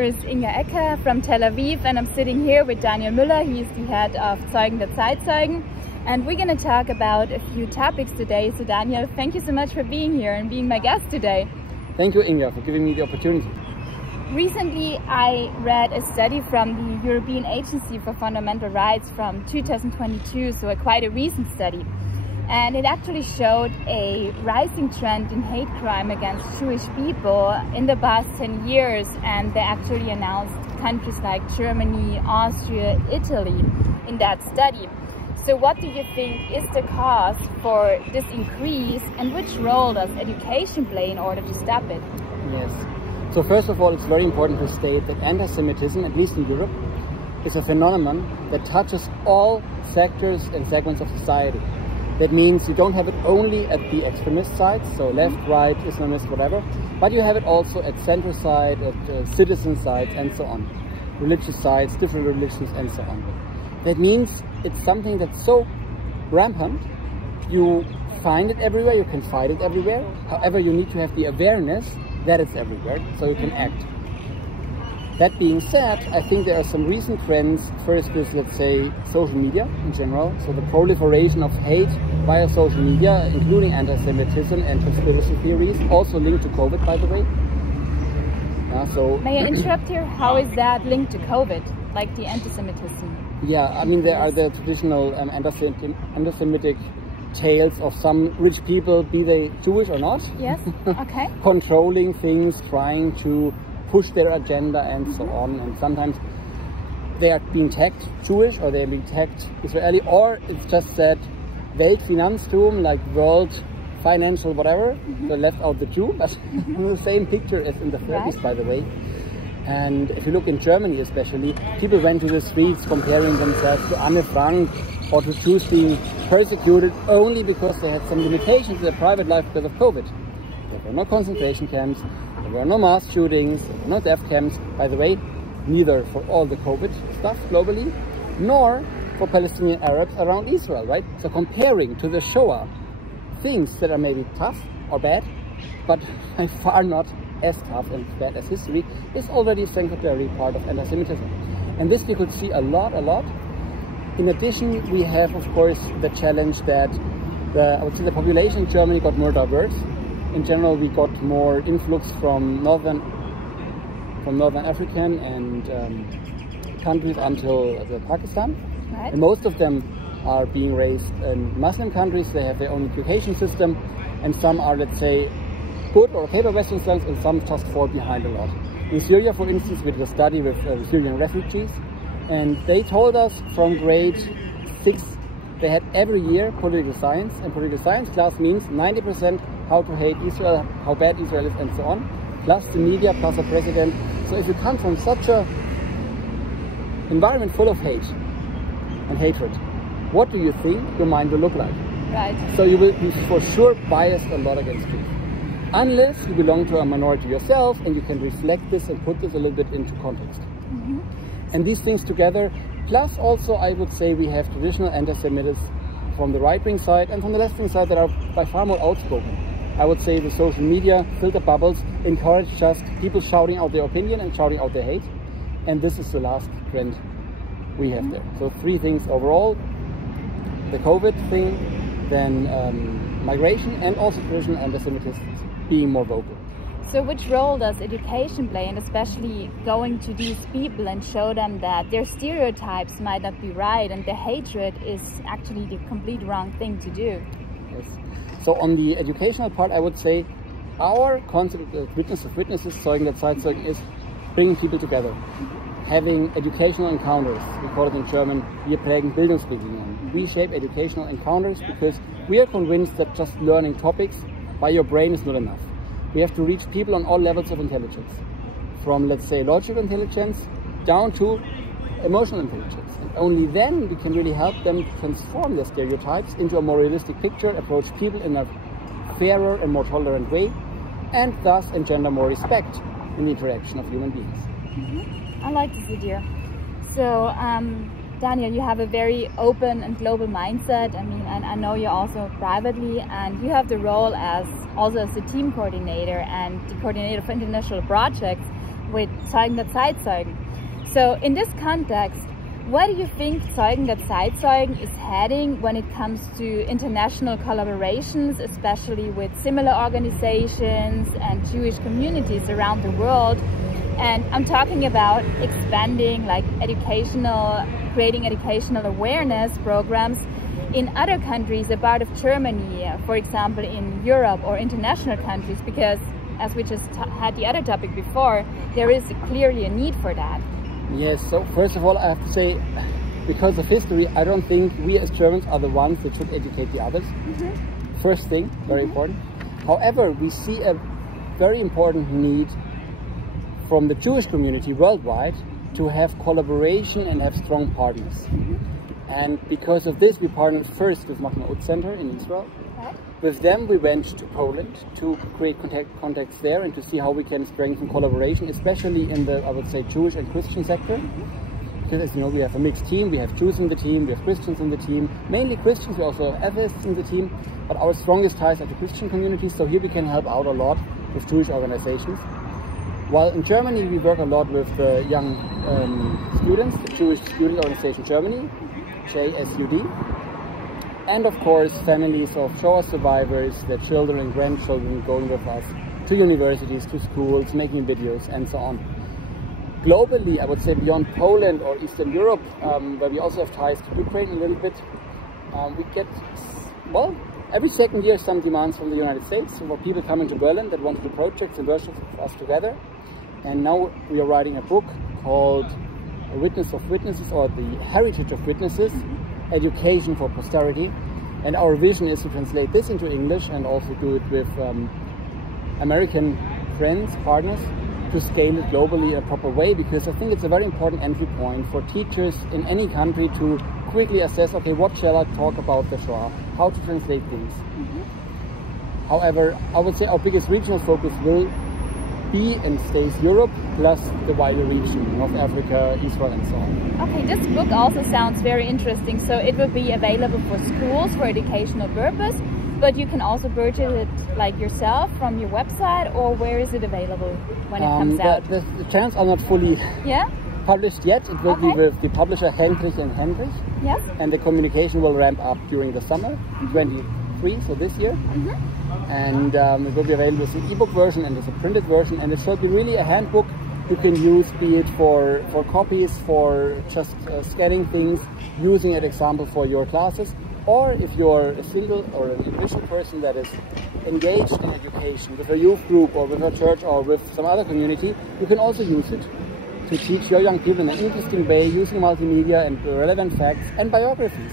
here is incl from Tel Aviv, and I'm sitting here with Daniel Mueller. He's the head of Erbe der Zeitzeugen, and we're going to talk about a few topics today. So Daniel, thank you so much for being here and being my guest today. Thank you, Inga, for giving me the opportunity. Recently, I read a study from the European Agency for Fundamental Rights from 2022, so quite a recent study. And it actually showed a rising trend in hate crime against Jewish people in the past 10 years. And they actually announced countries like Germany, Austria, Italy in that study. So what do you think is the cause for this increase, and which role does education play in order to stop it? Yes. So first of all, it's very important to state that anti-Semitism, at least in Europe, is a phenomenon that touches all sectors and segments of society. That means you don't have it only at the extremist sides, so left, right, Islamist, whatever, but you have it also at center side, at citizen sides, and so on. Religious sides, different religions, and so on. That means it's something that's so rampant, you find it everywhere, you can fight it everywhere. However, you need to have the awareness that it's everywhere, so you can act. That being said, I think there are some recent trends. First is, let's say, social media in general. So the proliferation of hate via social media, including anti-Semitism and conspiracy theories, also linked to COVID, by the way. May I interrupt here? How is that linked to COVID, like the anti-Semitism? Yeah, I mean, there are the traditional anti-Semitic tales of some rich people, be they Jewish or not. Yes, okay. Controlling things, trying to push their agenda and so on, and sometimes they are being tagged Jewish or they are being tagged Israeli, or it's just that Weltfinanztum, like world financial whatever, so left out the Jew, but the same picture as in the 30s, by the way. And if you look in Germany especially, people went to the streets comparing themselves to Anne Frank or to Jews being persecuted only because they had some limitations in their private life because of COVID. There were no concentration camps, there were no mass shootings, there were no death camps, by the way, neither for all the COVID stuff globally, nor for Palestinian Arabs around Israel, right? So comparing to the Shoah, things that are maybe tough or bad, but by far not as tough and bad as history, is already a secondary part of anti-Semitism. And this we could see a lot. In addition, we have, of course, the challenge that I would say the population in Germany got more diverse. In general, we got more influx from northern African and countries until Pakistan. Right. And most of them are being raised in Muslim countries. They have their own education system, and some are, let's say, good or okay by Western standards, and some just fall behind a lot. In Syria, for instance, we did a study with Syrian refugees, and they told us from grade 6 they had every year political science, and political science class means 90% how to hate Israel, how bad Israel is, and so on, plus the media, plus a president. So if you come from such a environment full of hate and hatred, what do you think your mind will look like? Right. So you will be for sure biased a lot against Jews. Unless you belong to a minority yourself and you can reflect this and put this a little bit into context. And these things together, plus also I would say we have traditional anti-Semitism from the right-wing side and from the left-wing side that are by far more outspoken. I would say the social media filter bubbles encourage just people shouting out their opinion and shouting out their hate. And this is the last trend we have there. So 3 things overall: the COVID thing, then migration, and also traditional anti-Semitism being more vocal. So which role does education play, and especially going to these people and show them that their stereotypes might not be right and the hatred is actually the complete wrong thing to do? Yes. So on the educational part, I would say our concept of witness of witnesses, Zeugen der Zeitzeugen, is bringing people together, having educational encounters. We call it in German, wir prägen Bildungsbegegnungen. We shape educational encounters because we are convinced that just learning topics by your brain is not enough. We have to reach people on all levels of intelligence, from, let's say, logical intelligence down to emotional intelligence. And only then we can really help them transform their stereotypes into a more realistic picture, approach people in a fairer and more tolerant way, and thus engender more respect in the interaction of human beings. I like this idea. So, Daniel, you have a very open and global mindset. I mean, I know you also privately, and you have the role as a team coordinator and the coordinator for international projects. with Zeugen der Zeitzeugen. So in this context, where do you think Zeugen der Zeitzeugen is heading when it comes to international collaborations, especially with similar organizations and Jewish communities around the world? And I'm talking about expanding like creating educational awareness programs in other countries, a part of Germany, for example, in Europe or international countries, because as we just had the other topic before, there is clearly a need for that. Yes, so first of all, I have to say, because of history, I don't think we as Germans are the ones that should educate the others. First thing, very important. However, we see a very important need from the Jewish community worldwide to have collaboration and have strong partners. And because of this, we partnered first with Nachwelt Center in Israel. With them, we went to Poland to create contacts there and to see how we can strengthen collaboration, especially in the, I would say, Jewish and Christian sector. Because as you know, we have a mixed team. We have Jews in the team, we have Christians in the team, mainly Christians, we also have atheists in the team. But our strongest ties are to Christian communities, so here we can help out a lot with Jewish organizations. While in Germany, we work a lot with the young students, the Jewish Student Organization Germany, JSUD. And of course, families of Shoah survivors, their children and grandchildren going with us to universities, to schools, making videos, and so on. Globally, I would say beyond Poland or Eastern Europe, where we also have ties to Ukraine a little bit, we get, well, every second year some demands from the United States for people coming to Berlin that want to do projects and worship with us together. And now we are writing a book called A Witness of Witnesses, or The Heritage of Witnesses, Education for Posterity. And our vision is to translate this into English and also do it with American friends, partners, to scale it globally in a proper way, because I think it's a very important entry point for teachers in any country to quickly assess, okay, what shall I talk about the Shoah, how to translate things. However, I would say our biggest regional focus will be and stays Europe, plus the wider region, North Africa, Israel, and so on. Okay, this book also sounds very interesting. So it will be available for schools for educational purpose, but you can also purchase it like yourself from your website, or where is it available when it comes out? The channels are not fully published yet. It will be with the publisher Hendrich and Hendrich. Yes. And the communication will ramp up during the summer, 23, so this year. And it will be available as an ebook version and as a printed version, and it shall be really a handbook you can use, be it for copies, for just scanning things, using an example for your classes, or if you're a single or an individual person that is engaged in education with a youth group or with a church or with some other community, you can also use it to teach your young people in an interesting way, using multimedia and relevant facts and biographies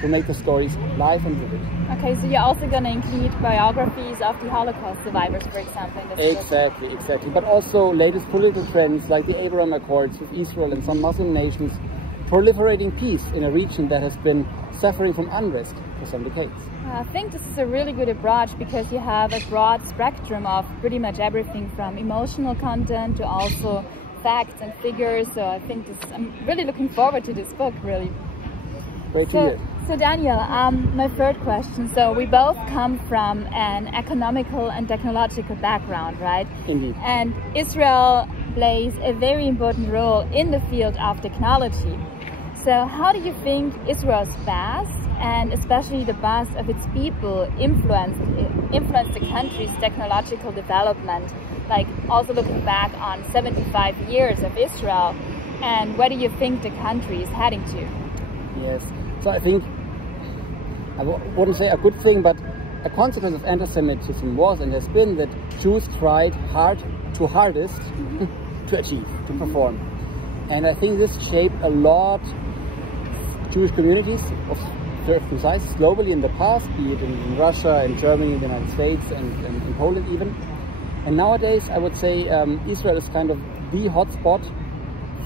to make the stories live and vivid. Okay, so you're also going to include biographies of the Holocaust survivors, for example, in this book. Exactly. But also latest political trends like the Abraham Accords with Israel and some Muslim nations, proliferating peace in a region that has been suffering from unrest for some decades. I think this is a really good approach, because you have a broad spectrum of pretty much everything from emotional content to also facts and figures. So I think I'm really looking forward to this book, really. Great to hear. So Daniel, my third question. So we both come from an economical and technological background, right? Indeed. And Israel plays a very important role in the field of technology. So how do you think Israel's past, and especially the past of its people, influenced the country's technological development? Like also looking back on 75 years of Israel, and where do you think the country is heading to? Yes, so I think, I wouldn't say a good thing, but a consequence of anti-Semitism was and has been that Jews tried hardest to achieve, to perform. And I think this shaped a lot Jewish communities of certain sizes globally in the past, be it in Russia, in Germany, in the United States, and in Poland even. And nowadays, I would say Israel is kind of the hotspot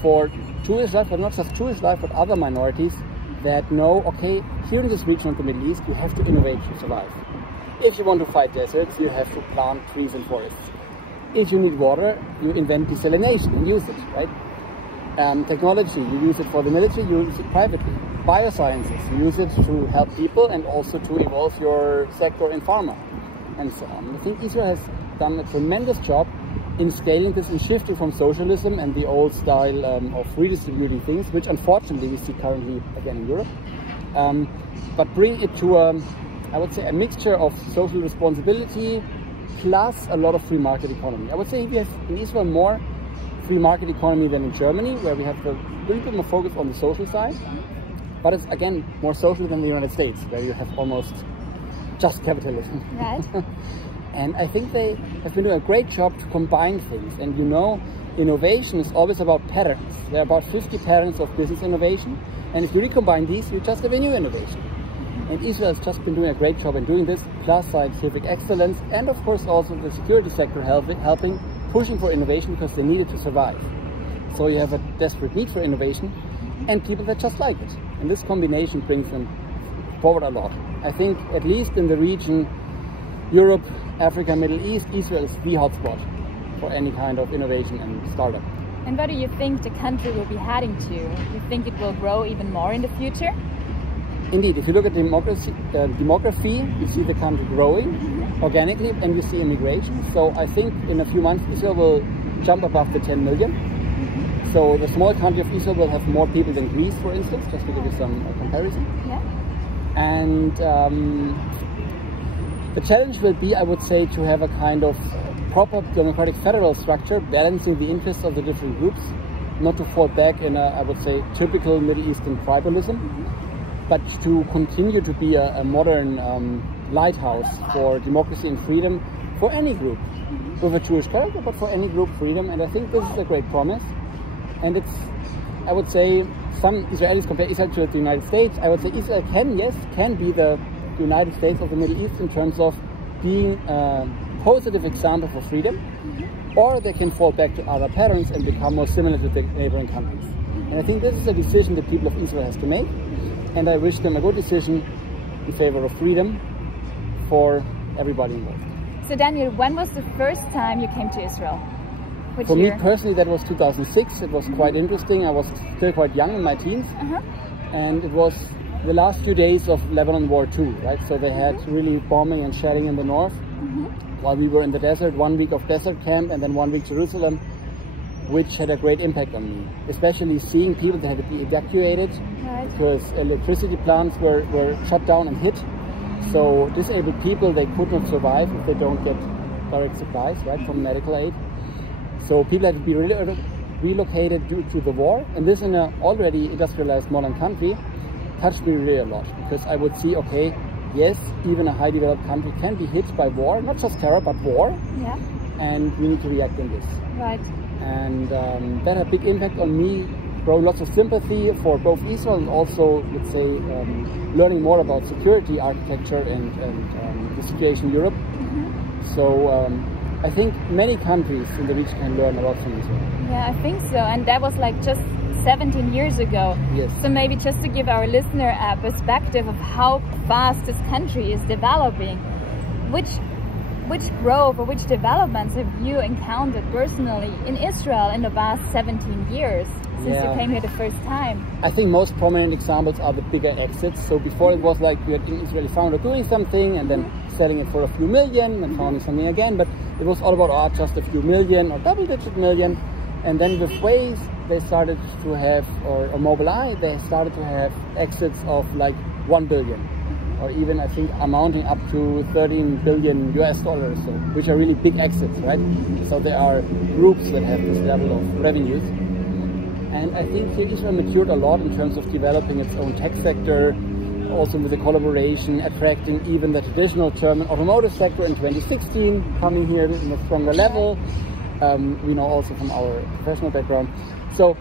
for Jewish life, but not just Jewish life, but other minorities that know, okay, here in this region of the Middle East, you have to innovate to survive. If you want to fight deserts, you have to plant trees and forests. If you need water, you invent desalination and use it, right? Technology, you use it for the military, you use it privately. Biosciences, you use it to help people and also to evolve your sector in pharma, and so on. I think Israel has done a tremendous job in scaling this and shifting from socialism and the old style of redistributing things, which unfortunately we see currently again in Europe, but bring it to I would say a mixture of social responsibility plus a lot of free market economy. I would say we have in Israel more free market economy than in Germany, where we have a little bit more focus on the social side, but it's again more social than the United States, where you have almost just capitalism. Right. And I think they have been doing a great job to combine things. And you know, innovation is always about patterns. There are about 50 patterns of business innovation, and if you recombine these, you just have a new innovation. And Israel has just been doing a great job in doing this, plus scientific excellence, and of course also the security sector helping, pushing for innovation because they need it to survive. So you have a desperate need for innovation and people that just like it. And this combination brings them forward a lot. I think at least in the region, Europe, Africa, Middle East, Israel is the hotspot for any kind of innovation and startup. And what do you think the country will be heading to? You think it will grow even more in the future? Indeed, if you look at demography, you see the country growing organically and you see immigration. So I think in a few months Israel will jump above the 10 million. So the small country of Israel will have more people than Greece, for instance, just to give you some comparison. Yeah. And the challenge will be, I would say, to have a kind of proper democratic federal structure, balancing the interests of the different groups, not to fall back in a, I would say, typical Middle Eastern tribalism, but to continue to be a modern lighthouse for democracy and freedom for any group, with a Jewish character, but for any group freedom. And I think this is a great promise. And it's, I would say, some Israelis compare Israel to the United States. I would say Israel can be the United States of the Middle East in terms of being a positive example for freedom, or they can fall back to other patterns and become more similar to the neighboring countries. And I think this is a decision the people of Israel has to make, and I wish them a good decision in favor of freedom for everybody involved. So Daniel, when was the first time you came to Israel? Which For year? me personally, that was 2006. It was quite interesting. I was still quite young in my teens, and it was the last few days of Lebanon War II, right? So they had really bombing and shelling in the north, while we were in the desert, 1 week of desert camp and then 1 week Jerusalem, which had a great impact on me, especially seeing people that had to be evacuated because electricity plants were shut down and hit. So disabled people, they could not survive if they don't get direct supplies, right, from medical aid. So people had to be relocated due to the war, and this in an already industrialized modern country touched me really a lot, because I would see, okay, yes, even a high developed country can be hit by war, not just terror, but war, and we need to react in this. Right. And that had a big impact on me, growing lots of sympathy for both Israel and also, let's say, learning more about security architecture and the situation in Europe. So I think many countries in the region can learn a lot from Israel. Yeah, I think so. And that was like just 17 years ago. Yes. So maybe just to give our listener a perspective of how fast this country is developing, which growth or which developments have you encountered personally in Israel in the past 17 years since you came here the first time? I think most prominent examples are the bigger exits. So before it was like you had an Israeli founder doing something and then selling it for a few million and founding something again, but it was all about just a few million or double-digit million. And then with Waze, they started to have, or Mobileye, they started to have exits of like 1 billion, or even I think amounting up to 13 billion US dollars, so, which are really big exits, right? So there are groups that have this level of revenues. And I think here Israel matured a lot in terms of developing its own tech sector, also with the collaboration, attracting even the traditional German automotive sector in 2016, coming here in a stronger level. We know also from our professional background. So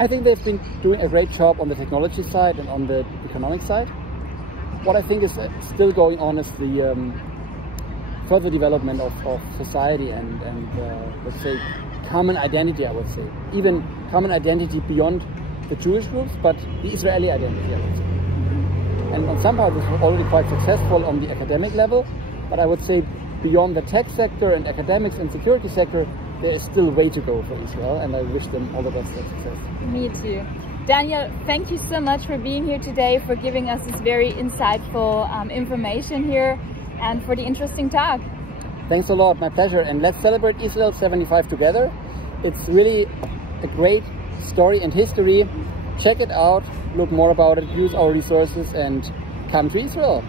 I think they've been doing a great job on the technology side and on the economic side. What I think is still going on is the further development of society and let's say common identity, I would say. Even common identity beyond the Jewish groups, but the Israeli identity, I would say. And on some parts it's already quite successful on the academic level, but I would say beyond the tech sector and academics and security sector, there is still way to go for Israel, and I wish them all the best of success. Me too. Daniel, thank you so much for being here today, for giving us this very insightful information here, and for the interesting talk. Thanks a lot, my pleasure. And let's celebrate Israel 75 together. It's really a great story and history. Check it out, look more about it, use our resources, and come to Israel.